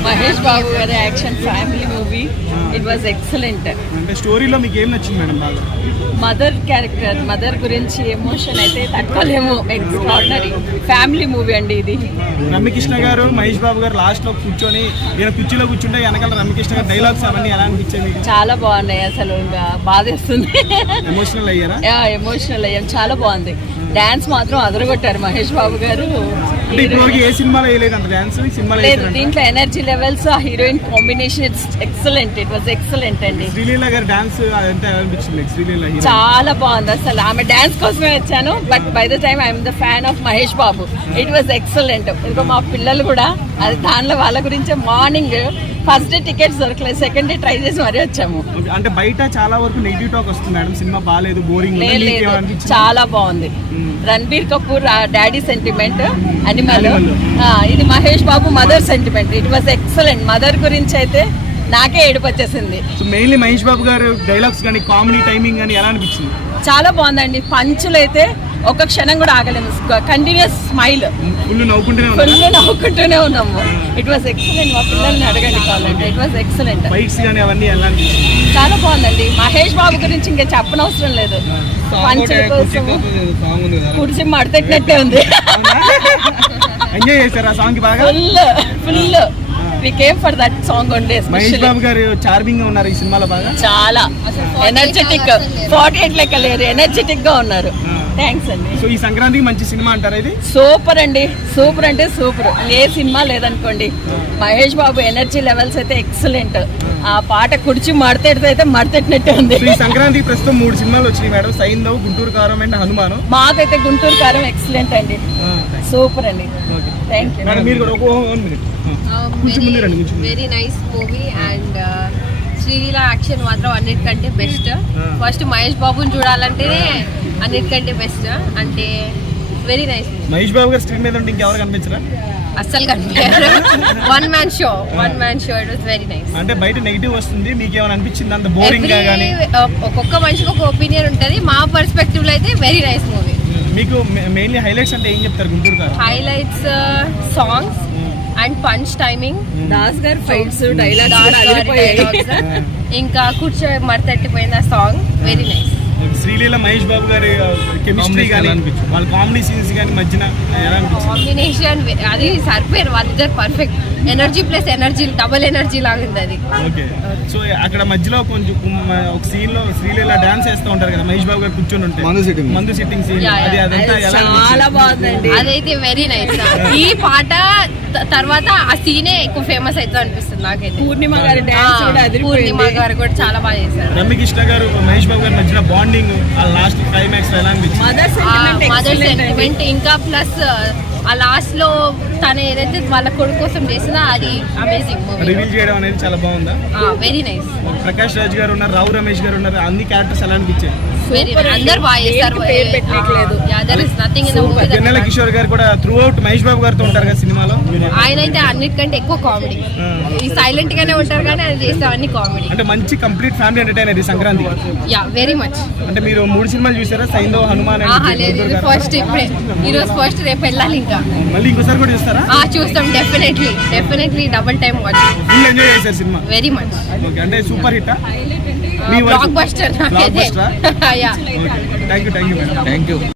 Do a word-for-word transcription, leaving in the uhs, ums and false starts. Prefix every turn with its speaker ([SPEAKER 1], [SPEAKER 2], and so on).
[SPEAKER 1] మహేష్ బాబు గారి action family movie. It was excellent.
[SPEAKER 2] అంటే స్టోరీలో మీకు ఏం నచ్చింది మేడం బాగా?
[SPEAKER 1] మదర్ క్యారెక్టర్, మదర్ గురించి ఎమోషన్ అయితే తట్టుకోలేము. ఎక్స్ట్రాడినరీ ఫ్యామిలీ మూవీ అండి ఇది.
[SPEAKER 2] రమ్యకృష్ణ గారు మహేష్ బాబు గారు లాస్ట్ లో కూర్చొని ఈయన కుర్చీలో కూర్చుంటే వెనకాల రమ్యకృష్ణ గారు డైలాగ్స్ అవన్నీ ఎలా అనిపించాయి?
[SPEAKER 1] చాలా బాగున్నాయి. అసలు ఇంకా బాధేస్తుంది.
[SPEAKER 2] ఎమోషనల్ అయ్యారా?
[SPEAKER 1] ఎమోషనల్ అయ్యాం. చాలా బాగుంది. డాన్స్ మాత్రం అదరగొట్టారు మహేష్ బాబు గారు.
[SPEAKER 2] ఏ సినిమాలో వేయలేదు అంత డాన్స్ సినిమాలో
[SPEAKER 1] లేదు. దీంట్లో ఎనర్జీ లెవెల్స్, ఆ heroine combination it's excellent. It was excellent అండి.
[SPEAKER 2] శ్రీలీల గారి డాన్స్ అదంతా అనిపించింది. శ్రీలీల
[SPEAKER 1] చాలా బాగుంది. అసలు ఆమె డాన్స్ కోసమే వచ్చాను, but by the time I'm the fan of Mahesh Babu. It was excellent. ఇంకా మా పిల్లలు కూడా అది దానిలో వాళ్ళ గురించే మార్నింగ్ ఫస్ట్ డే టికెట్స్ దొరకలేదు, సెకండ్ డే ట్రై చేసి మరీ వచ్చాము.
[SPEAKER 2] అంటే బయట చాలా వరకు నెగిటివ్ టాక్ వస్తుంది మేడం, సినిమా బాగాలేదు, బోరింగ్.
[SPEAKER 1] లేదు, చాలా బాగుంది. Ranbir Kapoor daddy sentiment Animal, ఇది Mahesh Babu mother sentiment. It was excellent. Mother గురించి అయితే నాకే ఏడుపు వచ్చేసింది.
[SPEAKER 2] మెయిన్లీ మహేష్ బాబు గారు డైలాగ్స్ కానీ కామెడీ టైమింగ్ కానీ ఎలా అనిపించింది?
[SPEAKER 1] చాలా బాగుందండి. పంచులు అయితే ఒక క్షణం కూడా ఆగలేము. కంటిన్యూస్ స్మైల్,
[SPEAKER 2] ఫుల్ నవ్వుకుంటూనే
[SPEAKER 1] ఫుల్ నవ్వుకుంటూనే ఉన్నాము. It was excellent. మా పిల్లల్ని అడగండి కావాలంటే. It was excellent.
[SPEAKER 2] బైక్స్ కానీ అవన్నీ ఎలా అనిపించింది?
[SPEAKER 1] చాలా బాగుందండి. మహేష్ బాబు గురించి ఇంకా చెప్పనవసరం లేదు. పంచుల కోసం కుడిసి మడతెట్టినట్టే ఉంది.
[SPEAKER 2] ఎంజాయ్ చేశారు ఆ సాంగ్ బాగా?
[SPEAKER 1] Full full we came for that song only.
[SPEAKER 2] Mahesh Babu గారు చార్మింగ్ గా ఉన్నారు ఈ సినిమాలో బాగా.
[SPEAKER 1] చాలా ఎనర్జెటిక్. ఫార్టీ ఎయిట్ లెక్క లేరు, ఎనర్జెటిక్ గా ఉన్నారు. థ్యాంక్స్ అండి.
[SPEAKER 2] సో ఈ సంక్రాంతికి మంచి సినిమా అంటారా ఇది?
[SPEAKER 1] సూపర్ అండి. సూపర్ అంటే సూపర్. ఏ సినిమా లేదనుకోండి. మహేష్ బాబు ఎనర్జీ లెవెల్స్ అయితే ఎక్సలెంట్. ఆ పాట కుడిచి మడతెడితే అయితే మడతెట్టినట్టే ఉంది.
[SPEAKER 2] ఈ సంక్రాంతికి ప్రస్తుతం మూడు సినిమాలు వచ్చినాయి మేడం, సైంధవ్, గుంటూరు కారం అండ్ హనుమాన్.
[SPEAKER 1] మాకైతే గుంటూరు కారం ఎక్సలెంట్ అండి. సూపర్ అండి. Thank you.
[SPEAKER 2] మీరు కూడా ఒక
[SPEAKER 3] very nice movie and Sreeleela action మాత్రం అన్నిటికంటే బెస్ట్. ఫస్ట్ మహేష్ బాబుని చూడాలంటేనే అన్నిటికంటే బెస్ట్. అంటే వెరీ నైస్.
[SPEAKER 2] మహేష్ బాబు గారు స్క్రీన్ మీద ఉంటే ఇంకెవరు కనిపించరా?
[SPEAKER 3] అస్సలు కనిపించారు. One man show one man show it was very nice.
[SPEAKER 2] అంటే బయట నెగిటివ్ వస్తుంది, మీకు ఏమైనా అనిపించింది అంత బోరింగ్ గా? గానీ
[SPEAKER 3] ఒక్కొక్క మనిషికి ఒక ఒపీనియన్ ఉంటుంది. మా పర్స్పెక్టివ్ లో అయితే వెరీ నైస్ మూవీ.
[SPEAKER 2] మీకు మెయిన్లీ హైలైట్స్ అంటే ఏం చెప్తారు Guntur Kaaram?
[SPEAKER 3] Highlights songs and punch timing,
[SPEAKER 1] Das గారి ఫైట్స్, డైలాగ్స్,
[SPEAKER 3] ఇంకా కూర్చో మడతట్టిపోయిన song very nice.
[SPEAKER 2] Sreeleela Mahesh Babu గారి కెమిస్ట్రీ కానీ వాళ్ళ కామెడీ సీన్స్ కానీ మధ్యన ఎలా అనిపించింది?
[SPEAKER 3] కాంబినేషన్ అది సరిపోయారు వాళ్ళిద్దరు. Perfect. Energy plus energy, double energy లాగా ఉంది అది.
[SPEAKER 2] ఓకే. సో అక్కడ మధ్యలో కొంచెం ఒక సీన్ లో శ్రీలీల డాన్స్ చేస్తూ ఉంటారు కదా, మహేష్ బాబు గారు కూర్చొని ఉంటారు, మందు సిట్టింగ్ మందు సిట్టింగ్ సీన్, అది అదంతా ఎలా
[SPEAKER 1] చాలా బాగుందండి.
[SPEAKER 3] అదైతే వెరీ నైస్. ఈ పాట తర్వాత ఆ సీనే ఎక్కువ ఫేమస్ అవుతుంది అనిపిస్తుంది నాకైతే.
[SPEAKER 1] పూర్ణిమ గారి డాన్స్ కూడా అదిరిపోయింది.
[SPEAKER 3] పూర్ణిమ గారు కూడా చాలా బాగా చేశారు.
[SPEAKER 2] రమ్యకృష్ణ గారు మహేష్ బాబు గారి మధ్యన బాండింగ్ ఆ లాస్ట్ క్లైమాక్స్ ఎలా అనిపించింది?
[SPEAKER 1] మదర్
[SPEAKER 3] మదర్ సెంటిమెంట్ ఇంకా ప్లస్ ఆ లాస్ట్ లో తను ఏదైతే వాళ్ళ కొడుకు కోసం చేసినా అది అమేజింగ్.
[SPEAKER 2] రివీల్ చేయడం అనేది చాలా బాగుందా?
[SPEAKER 3] Very nice.
[SPEAKER 2] ప్రకాష్ రాజ్ గారు ఉన్నారు, రావు రమేష్ గారు ఉన్నారు, అన్ని క్యారెక్టర్స్ ఎలా అనిపించాయి?
[SPEAKER 3] అందరు బాగా చేస్తారు.
[SPEAKER 2] జొన్నెల కిషోర్ గారు కూడా త్రూ అవుట్ మహేష్ బాబు గారితో ఉంటారు కదా సినిమాలో.
[SPEAKER 3] ఆయన అయితే అన్నిటికంటే ఎక్కువ కామెడీ. ఈ సైలెంట్ గానే ఉంటారు కానీ ఆయన చేస్తే అన్ని కామెడీ.
[SPEAKER 2] అంటే మంచి కంప్లీట్ ఫ్యామిలీ ఎంటర్టైనర్ ఈ సంక్రాంతి.
[SPEAKER 3] Yeah very much.
[SPEAKER 2] అంటే మీరు మూడు సినిమాలు చూసారా? సైంధవ్, హనుమాన్?
[SPEAKER 3] ఫస్ట్ ఇప్పుడే ఈ రోజు ఫస్ట్, రేపు వెళ్ళాలి ఇంకా.
[SPEAKER 2] మళ్ళీ ఇంకోసారి కూడా చూస్తారా?
[SPEAKER 3] చూస్తాం definitely. Definitely double time watch.
[SPEAKER 2] Full enjoy చేశారు సినిమా?
[SPEAKER 3] Very much.
[SPEAKER 2] ఓకే. అంటే super hit,
[SPEAKER 3] blockbuster.
[SPEAKER 2] Blockbuster. Thank you thank you madam. Thank you.